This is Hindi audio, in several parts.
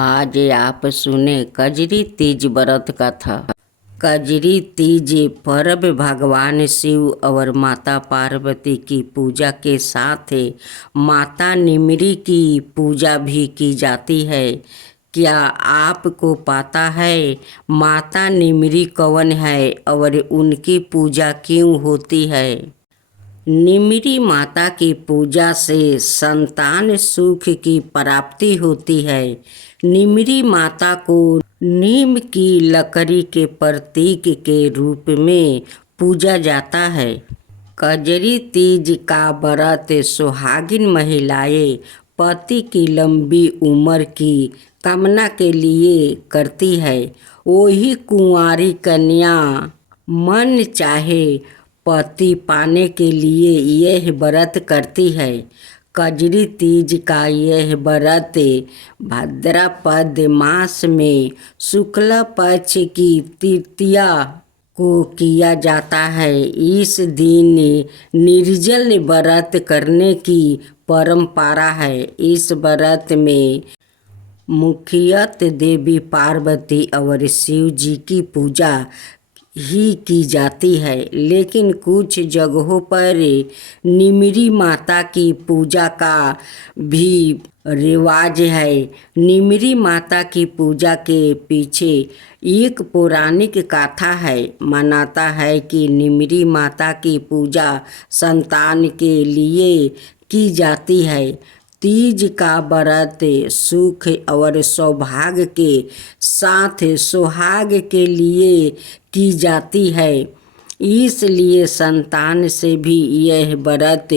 आज आप सुने कजरी तीज व्रत कथा। कजरी तीज पर्व भगवान शिव और माता पार्वती की पूजा के साथ माता निमरी की पूजा भी की जाती है। क्या आपको पता है माता निमरी कौन है और उनकी पूजा क्यों होती है? निमरी माता की पूजा से संतान सुख की प्राप्ति होती है। निमरी माता को नीम की लकड़ी के प्रतीक के रूप में पूजा जाता है। कजरी तीज का व्रत सुहागिन महिलाएं पति की लंबी उम्र की कामना के लिए करती है। वही कुंवारी कन्या मन चाहे पति पाने के लिए यह व्रत करती है। कजरी तीज का यह व्रत भाद्रपद मास में शुक्ल पक्ष की तृतीया को किया जाता है। इस दिन निर्जल व्रत करने की परंपरा है। इस व्रत में मुख्यतः देवी पार्वती और शिव जी की पूजा ही की जाती है, लेकिन कुछ जगहों पर निमरी माता की पूजा का भी रिवाज है। निमरी माता की पूजा के पीछे एक पौराणिक कथा है। मानता है कि निमरी माता की पूजा संतान के लिए की जाती है। तीज का व्रत सुख और सौभाग्य के साथ सुहाग के लिए की जाती है, इसलिए संतान से भी यह व्रत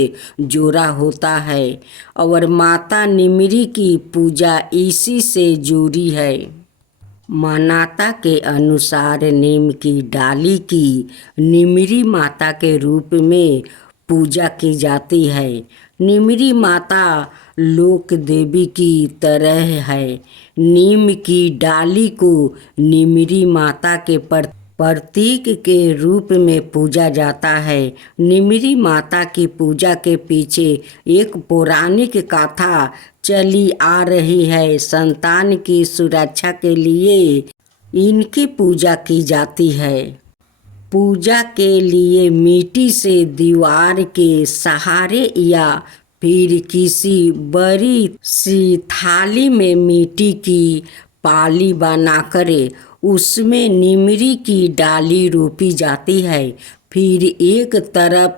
जोड़ा होता है और माता निमरी की पूजा इसी से जुड़ी है। मान्यता के अनुसार नीम की डाली की निमरी माता के रूप में पूजा की जाती है। निमरी माता लोक देवी की तरह है। नीम की डाली को निमरी माता के प्रतीक के रूप में पूजा जाता है। निमरी माता की पूजा के पीछे एक पौराणिक कथा चली आ रही है। संतान की सुरक्षा के लिए इनकी पूजा की जाती है। पूजा के लिए मिट्टी से दीवार के सहारे या फिर किसी बड़ी सी थाली में मिट्टी की पाली बनाकर उसमें निमरी की डाली रोपी जाती है। फिर एक तरफ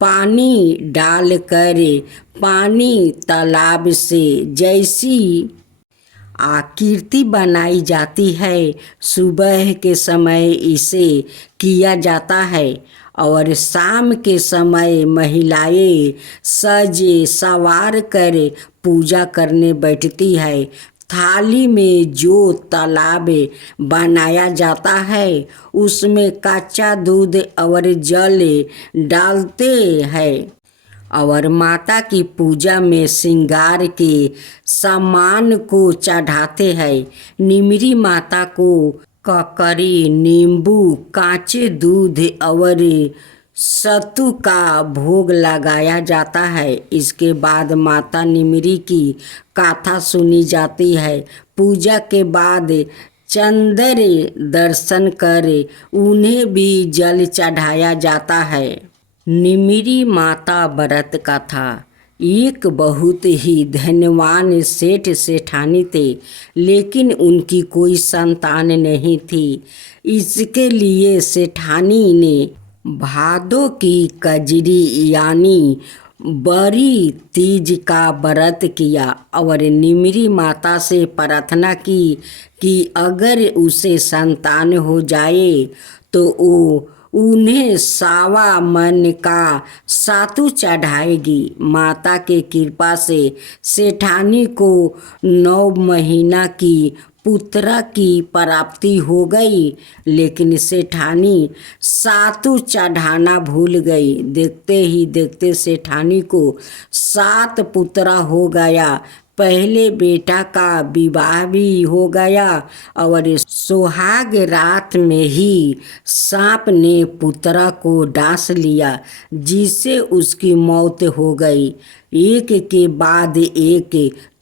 पानी डालकर पानी तालाब से जैसी आकृति बनाई जाती है। सुबह के समय इसे किया जाता है और शाम के समय महिलाएं सजे सवार कर पूजा करने बैठती है। थाली में जो तालाब बनाया जाता है उसमें कच्चा दूध और जल डालते हैं और माता की पूजा में श्रृंगार के सामान को चढ़ाते हैं। निमरी माता को ककड़ी, नींबू, कांचे दूध और सत्तू का भोग लगाया जाता है। इसके बाद माता निमरी की कथा सुनी जाती है। पूजा के बाद चंद्र दर्शन कर उन्हें भी जल चढ़ाया जाता है। निमरी माता व्रत कथा। एक बहुत ही धनवान सेठ सेठानी थे, लेकिन उनकी कोई संतान नहीं थी। इसके लिए सेठानी ने भादों की कजरी यानी बड़ी तीज का व्रत किया और निमरी माता से प्रार्थना की कि अगर उसे संतान हो जाए तो वो उन्हें सावा मन का सातु चढ़ाएगी। माता के कृपा से सेठानी को 9 महीना की पुत्र की प्राप्ति हो गई, लेकिन सेठानी सातु चढ़ाना भूल गई। देखते ही देखते सेठानी को 7 पुत्र हो गया। पहले बेटा का विवाह भी हो गया और सुहाग रात में ही सांप ने पुत्र को डांस लिया, जिससे उसकी मौत हो गई। एक के बाद एक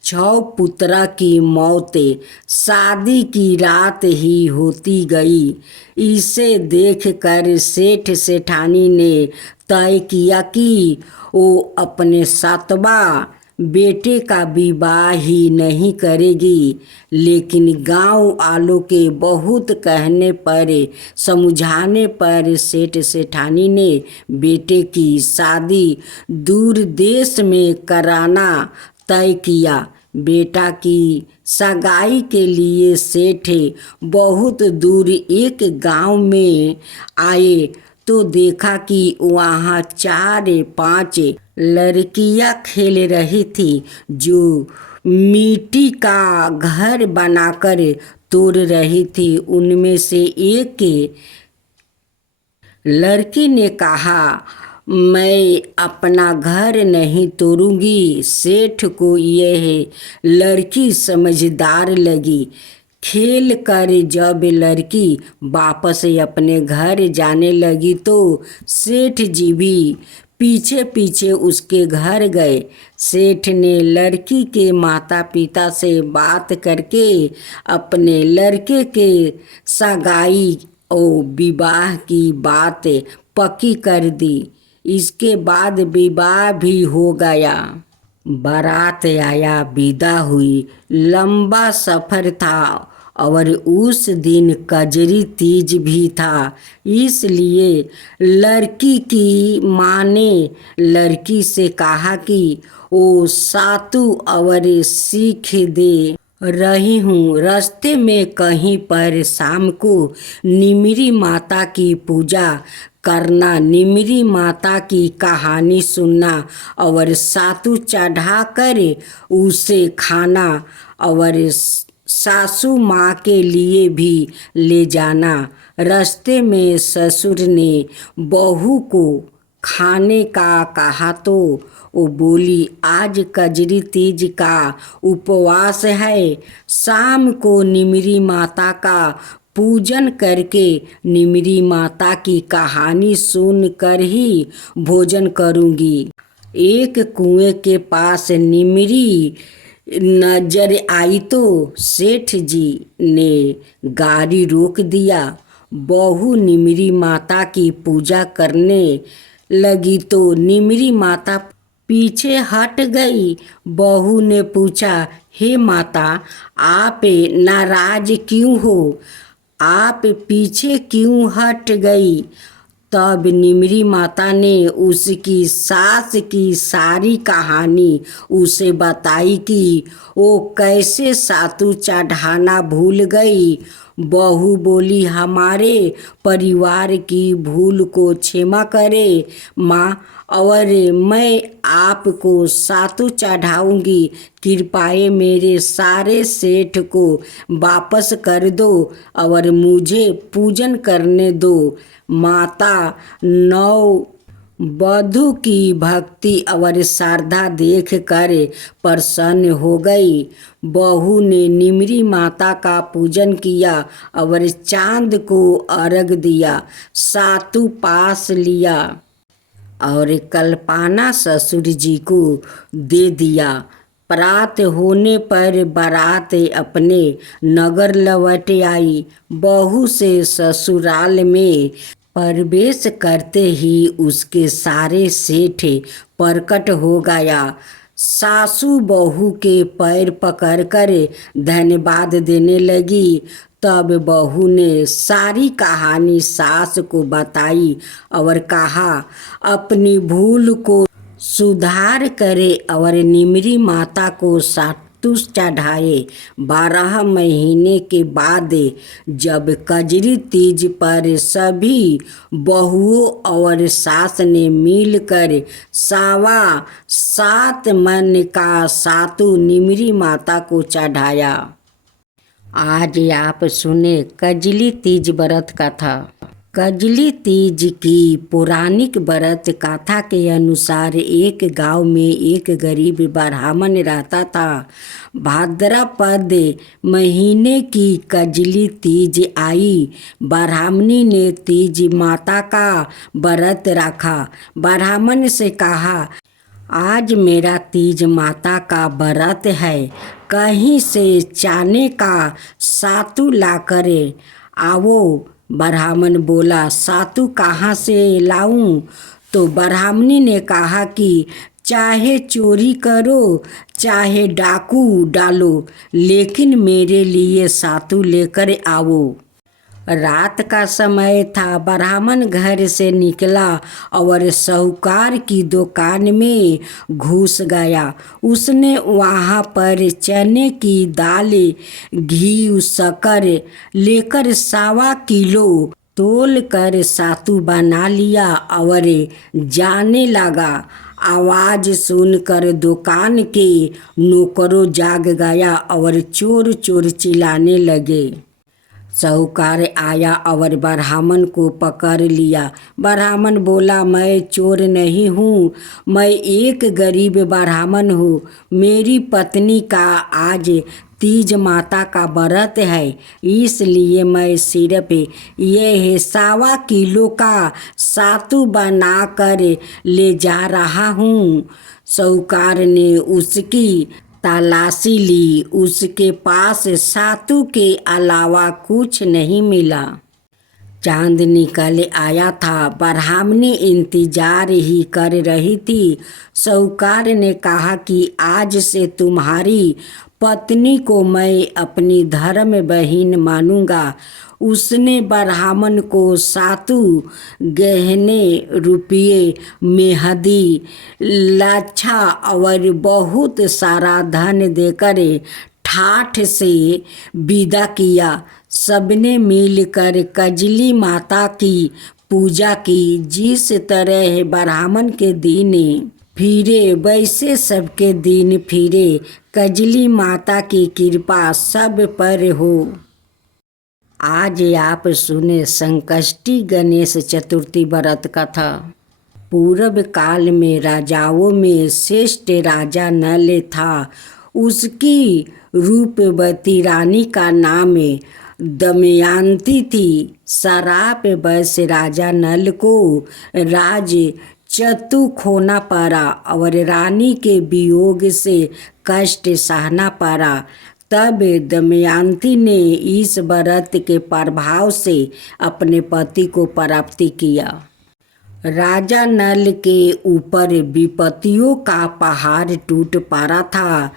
छह पुत्रा की मौत शादी की रात ही होती गई। इसे देखकर सेठ सेठानी ने तय किया कि वो अपने सातवां बेटे का विवाह ही नहीं करेगी। लेकिन गांव वालों के बहुत कहने पर, समझाने पर सेठ सेठानी ने बेटे की शादी दूर देश में कराना तय किया। बेटा की सगाई के लिए सेठ बहुत दूर एक गांव में आए तो देखा कि वहाँ 4-5 लड़कियां खेल रही थी जो मिट्टी का घर बनाकर तोड़ रही थी। उनमें से एक लड़की ने कहा, मैं अपना घर नहीं तोड़ूंगी। सेठ को यह लड़की समझदार लगी। खेल कर जब लड़की वापस अपने घर जाने लगी तो सेठ जी भी पीछे पीछे उसके घर गए। सेठ ने लड़की के माता पिता से बात करके अपने लड़के के सगाई और विवाह की बात पक्की कर दी। इसके बाद विवाह भी हो गया। बारात आया, विदा हुई। लंबा सफर था और उस दिन कजरी तीज भी था। इसलिए लड़की की माँ ने लड़की से कहा कि वो सातु और सीख दे रही हूँ। रास्ते में कहीं पर शाम को निमिरी माता की पूजा करना, निमिरी माता की कहानी सुनना और सातु चढ़ा कर उसे खाना और सासू माँ के लिए भी ले जाना। रास्ते में ससुर ने बहू को खाने का कहा तो वो बोली, आज कजरी तीज का उपवास है। शाम को निमिरी माता का पूजन करके निमिरी माता की कहानी सुनकर ही भोजन करूँगी। एक कुएं के पास निमिरी नजर आई तो सेठ जी ने गाड़ी रोक दिया। बहू निमिरी माता की पूजा करने लगी तो निमिरी माता पीछे हट गई। बहू ने पूछा, हे माता, आप नाराज क्यों हो? आप पीछे क्यों हट गई? तब निमिरी माता ने उसकी सास की सारी कहानी उसे बताई कि वो कैसे सातु चढ़ाना भूल गई। बहू बोली, हमारे परिवार की भूल को क्षमा करे माँ, और मैं आपको सातु चढ़ाऊंगी। कृपया मेरे सारे सेठ को वापस कर दो और मुझे पूजन करने दो। माता नौ वधू की भक्ति और श्रद्धा देख कर प्रसन्न हो गई। बहू ने निमिरी माता का पूजन किया और चांद को अर्घ दिया, सातु पास लिया और कल्पना ससुर जी को दे दिया। प्रात होने पर बारात अपने नगर लौट आई। बहू से ससुराल में प्रवेश करते ही उसके सारे सेठ प्रकट हो गया। सासू बहू के पैर पकड़कर धन्यवाद देने लगी। तब बहू ने सारी कहानी सास को बताई और कहा, अपनी भूल को सुधार करे और निमिरी माता को सातु चढ़ाए। 12 महीने के बाद जब कजरी तीज पर सभी बहुओं और सास ने मिलकर 7.25 मन का सातु निमिरी माता को चढ़ाया। आज आप सुने कजली तीज व्रत कथा। कजली तीज की पौराणिक व्रत कथा के अनुसार एक गांव में एक गरीब ब्राह्मण रहता था। भाद्रपद महीने की कजली तीज आई। ब्राह्मणी ने तीज माता का व्रत रखा। ब्राह्मण से कहा, आज मेरा तीज माता का व्रत है, कहीं से चाने का सातु ला करे आवो। ब्राह्मण बोला, सातु कहाँ से लाऊं? तो ब्राह्मणी ने कहा कि चाहे चोरी करो चाहे डाकू डालो, लेकिन मेरे लिए सातु लेकर आओ। रात का समय था। ब्राह्मण घर से निकला और साहूकार की दुकान में घुस गया। उसने वहाँ पर चने की दाल, घी, शक्कर लेकर 1.25 किलो तोल कर सातु बना लिया और जाने लगा। आवाज सुनकर दुकान के नौकरों जाग गया और चोर चोर चिल्लाने लगे। साहूकार आया और ब्राह्मण को पकड़ लिया। ब्राह्मण बोला, मैं चोर नहीं हूँ, मैं एक गरीब ब्राह्मण हूँ। मेरी पत्नी का आज तीज माता का व्रत है, इसलिए मैं सिर्फ यह 1.25 किलो का सातु बना कर ले जा रहा हूँ। साहूकार ने उसकी तलाशी ली। उसके पास सातु के अलावा कुछ नहीं मिला। चांद निकल आया था। ब्राह्मणी इंतजार ही कर रही थी। साहूकार ने कहा कि आज से तुम्हारी पत्नी को मैं अपनी धर्म बहन मानूंगा। उसने ब्राह्मण को सातु, गहने, रुपये, मेहंदी, लाछा और बहुत सारा धन देकर ठाठ से विदा किया। सबने मिलकर कजली माता की पूजा की। जिस तरह ब्राह्मण के दिन फिरे वैसे सबके दिन फिरे। कजली माता की कृपा सब पर हो। आज आप सुने संकष्टी गणेश चतुर्थी व्रत कथा। पूर्व काल में राजाओं में श्रेष्ठ राजा नल था। उसकी रूपवती रानी का नाम दमयंती थी। श्रापवश राजा नल को राज चतु खोना पड़ा और रानी के वियोग से कष्ट सहना पड़ा। तब दमयंती ने इस व्रत के प्रभाव से अपने पति को प्राप्त किया। राजा नल के ऊपर विपत्तियों का पहाड़ टूट पड़ा था।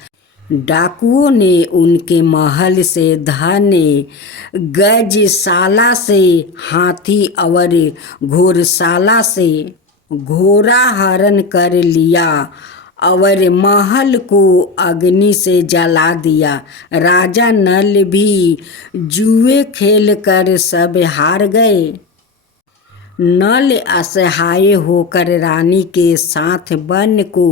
डाकुओं ने उनके महल से धन, गजशाला से हाथी और घोड़शाला से घोड़ा हरण कर लिया और महल को अग्नि से जला दिया। राजा नल भी जुए खेल कर सब हार गए। नल असहाय होकर रानी के साथ वन को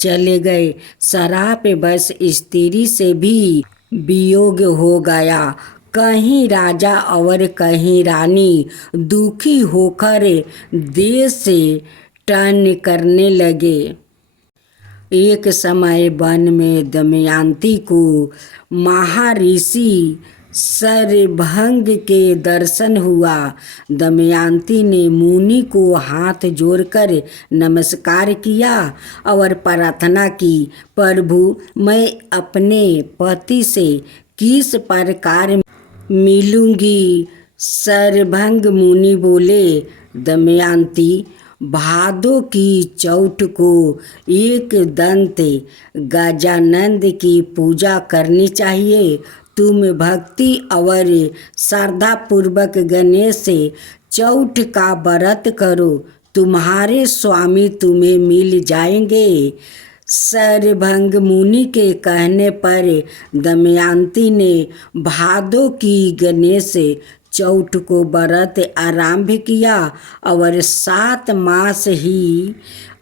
चले गए। श्रापवश स्त्री से भी वियोग हो गया। कहीं राजा और कहीं रानी दुखी होकर देश से टन करने लगे। एक समय वन में दमयंती को महर्षि शरभंग के दर्शन हुआ। दमयंती ने मुनि को हाथ जोड़कर नमस्कार किया और प्रार्थना की, प्रभु मैं अपने पति से किस प्रकार मिलूंगी? शरभंग मुनि बोले, दमयंती भादो की चौथ को एक दंत गजानंद की पूजा करनी चाहिए। तुम भक्ति और श्रद्धा पूर्वक गणेश चौथ का व्रत करो, तुम्हारे स्वामी तुम्हें मिल जाएंगे। शरभंग मुनि के कहने पर दमयंती ने भादो की गणेश चौथ को व्रत आरंभ किया और 7 मास ही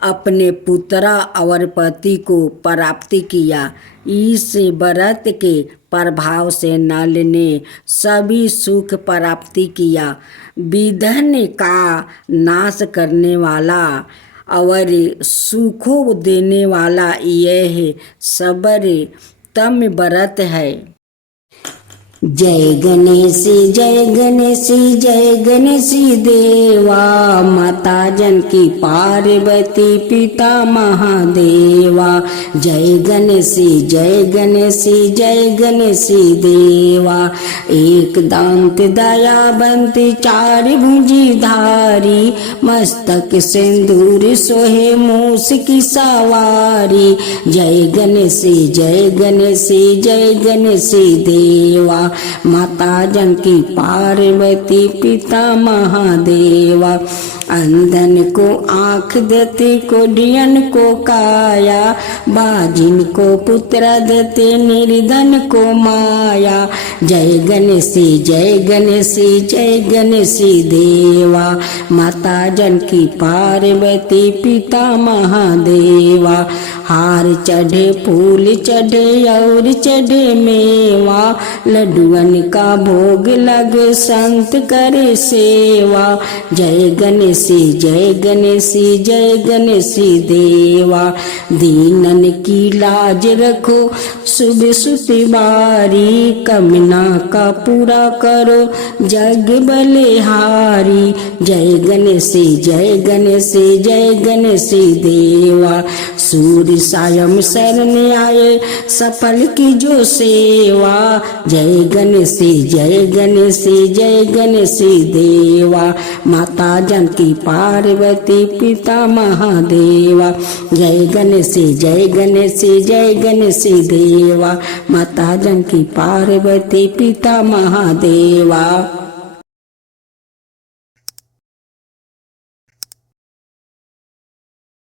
अपने पुत्र और पति को प्राप्त किया। इस व्रत के प्रभाव से नल ने सभी सुख प्राप्त किया। विघ्न का नाश करने वाला और सुखों देने वाला यह सर्वोत्तम व्रत है। जय गणेश जय गणेश जय गणेश देवा, माता जानकी पार्वती पिता महादेवा। जय गणेश जय गणेश जय गणेश देवा, एक दांत दयावंत चार भुजी धारी, मस्तक सिंदूर सोहे मूस की सवारी। जय गणेश जय गणेश जय गणेश देवा, माता जानकी पार्वती पिता महादेवा। अंधन को आँख देते, कोढ़ियन को काया, बाजिन को पुत्र देते, निर्धन को माया। जय गणेश जय गणेश जय गणेश देवा, माता जानकी पार्वती पिता महादेवा। हार चढ़े फूल चढ़े और चढ़े मेवा, लड्डुअन का भोग लगे संत करे सेवा। जय गणेश जय गणेश जय गणेश देवा, दीनन की लाज रखो सुबह सुती बारी, कमना का पूरा करो जग बलिहारी। जय गणेश जय गणेश जय गणेश देवा, सूर्य सायं शरण आए सफल की जो सेवा। जय गणेश जय गणेश जय गणेश देवा, माता जानकी पार्वती पिता महादेवा। जय गणेश जय गणेश जय गणेश देवा, माता जानकी पार्वती पिता महादेवा।